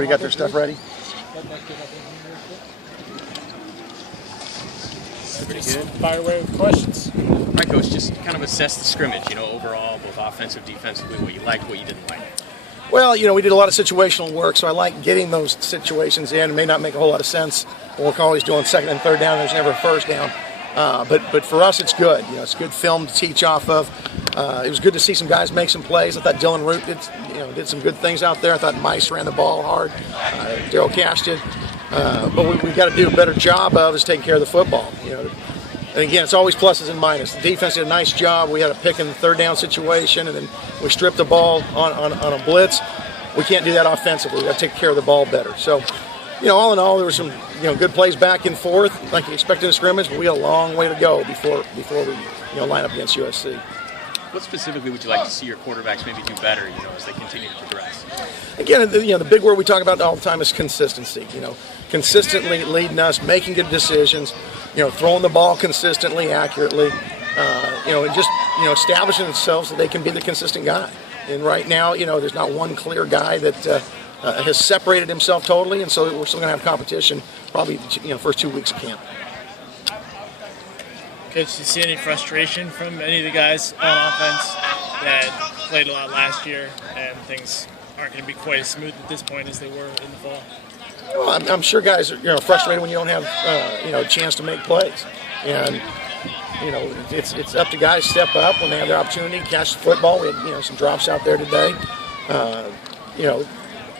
Everybody got their stuff ready? Pretty good. Fire away with questions. All right, Coach, just kind of assess the scrimmage, overall, both offensive, defensively, what you liked, what you didn't like. Well, we did a lot of situational work, so I like getting those situations in. It may not make a whole lot of sense. We're always doing second and third down. There's never a first down. But for us, it's good. It's good film to teach off of. It was good to see some guys make some plays. I thought Dylan Root did some good things out there. I thought Mice ran the ball hard. Daryl Cash did. But what we've got to do a better job of is taking care of the football. And again, it's always pluses and minuses. The defense did a nice job. We had a pick in the third down situation, and then we stripped the ball on a blitz. We can't do that offensively. We've got to take care of the ball better. So, all in all, there were some good plays back and forth, like you expect in a scrimmage, but we got a long way to go before we line up against USC. What specifically would you like to see your quarterbacks maybe do better, as they continue to progress? Again, the big word we talk about all the time is consistency. Consistently leading us, making good decisions, throwing the ball consistently, accurately, and just establishing themselves so they can be the consistent guy. And right now, there's not one clear guy that has separated himself totally, and so we're still going to have competition probably first 2 weeks of camp. Coach, do you see any frustration from any of the guys on offense that played a lot last year and things aren't going to be quite as smooth at this point as they were in the fall? Well, I'm sure guys are frustrated when you don't have a chance to make plays, and it's up to guys to step up when they have their opportunity, catch the football. We had some drops out there today.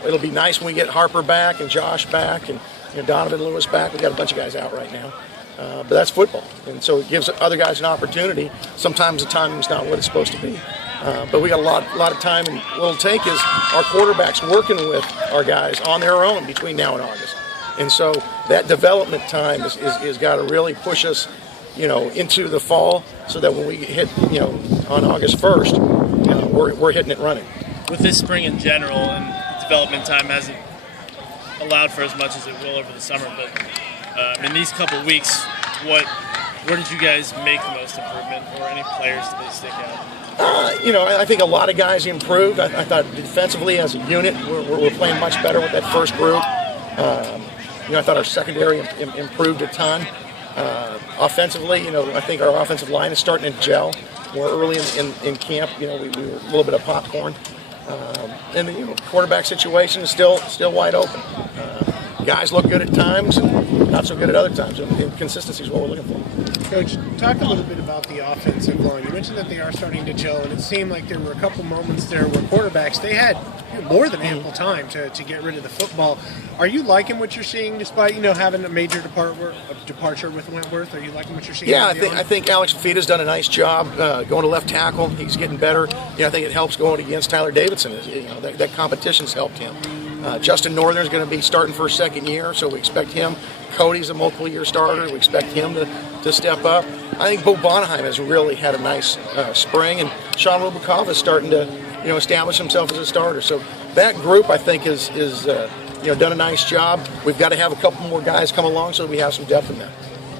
It'll be nice when we get Harper back and Josh back and Donovan Lewis back. We've got a bunch of guys out right now. But that's football, and so it gives other guys an opportunity. Sometimes the timing's not what it's supposed to be, but we got a lot of time, and what it'll take is our quarterbacks working with our guys on their own between now and August. And so that development time is got to really push us, into the fall, so that when we hit, on August 1st, we're hitting it running. With this spring in general, and the development time hasn't allowed for as much as it will over the summer, but in these couple of weeks, where did you guys make the most improvement, or any players did they stick out? I think a lot of guys improved. I thought defensively as a unit, we're playing much better with that first group. I thought our secondary improved a ton. Offensively, I think our offensive line is starting to gel more early in camp. We were a little bit of popcorn. And the quarterback situation is still wide open. Guys look good at times and not so good at other times. And consistency is what we're looking for. Coach, talk a little bit about the offensive line. You mentioned that they are starting to gel, and it seemed like there were a couple moments there where quarterbacks, they had more than ample time to get rid of the football. Are you liking what you're seeing despite, having a major departure with Wentworth? Are you liking what you're seeing? Yeah, I think Alex Fafita's done a nice job going to left tackle. He's getting better. I think it helps going against Tyler Davidson. That competition's helped him. Justin Northern's going to be starting for a second year, so we expect him. Cody's a multiple-year starter. We expect him to step up. I think Bo Bonheim has really had a nice spring, and Sean Rubikov is starting to establish himself as a starter. So that group, I think, is done a nice job. We've got to have a couple more guys come along so that we have some depth in that.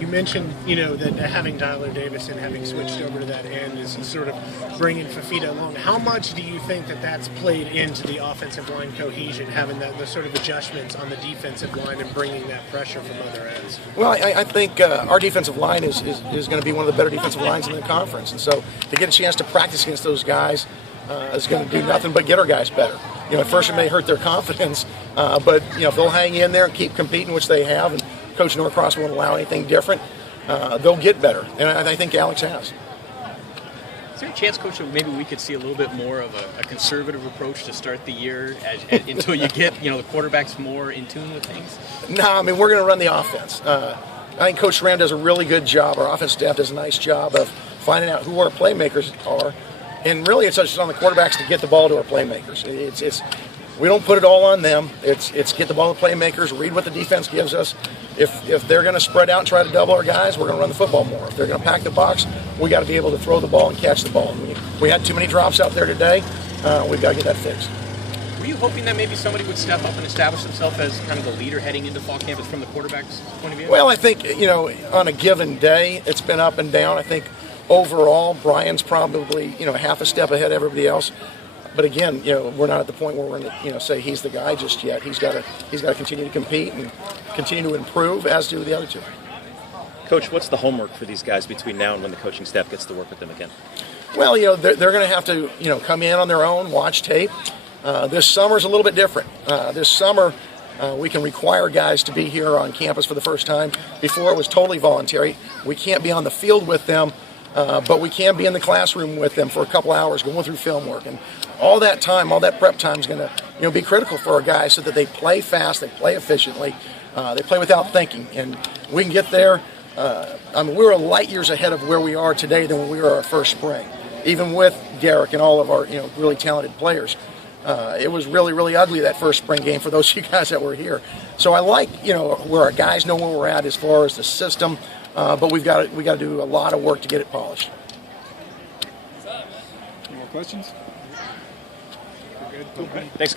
You mentioned, that having Tyler Davison, having switched over to that end, is sort of bringing Fafita along. How much do you think that that's played into the offensive line cohesion, having the sort of adjustments on the defensive line and bringing that pressure from other ends? Well, I think our defensive line is going to be one of the better defensive lines in the conference. And so to get a chance to practice against those guys is going to do nothing but get our guys better. At first it may hurt their confidence, but if they'll hang in there and keep competing, which they have, and Coach Norcross won't allow anything different, they'll get better. And I think Alex has. Is there a chance, Coach, that maybe we could see a little bit more of a conservative approach to start the year until you get the quarterbacks more in tune with things? No, we're going to run the offense. I think Coach Ram does a really good job. Our offense staff does a nice job of finding out who our playmakers are. And really, it's just on the quarterbacks to get the ball to our playmakers. We don't put it all on them. It's get the ball to playmakers, read what the defense gives us. If they're going to spread out and try to double our guys, we're going to run the football more. If they're going to pack the box, we got to be able to throw the ball and catch the ball. We had too many drops out there today. We've got to get that fixed. Were you hoping that maybe somebody would step up and establish himself as kind of the leader heading into fall campus from the quarterback's point of view? Well, I think, on a given day, it's been up and down. I think overall, Brian's probably, half a step ahead of everybody else. But again, we're not at the point where we're going to say he's the guy just yet. He's got to continue to compete and continue to improve, as do the other two. Coach, what's the homework for these guys between now and when the coaching staff gets to work with them again? Well, they're going to have to come in on their own, watch tape. This summer's a little bit different. This summer, we can require guys to be here on campus for the first time. Before, it was totally voluntary. We can't be on the field with them, but we can be in the classroom with them for a couple hours going through film work. And all that time, all that prep time is going to be critical for our guys so that they play fast, they play efficiently, they play without thinking. And we can get there. We're light years ahead of where we are today than when we were our first spring. Even with Garrick and all of our really talented players. It was really, really ugly that first spring game for those of you guys that were here. So I like, where our guys know where we're at as far as the system, but we got to do a lot of work to get it polished. Any more questions? We're good. Okay. Thanks, Coach.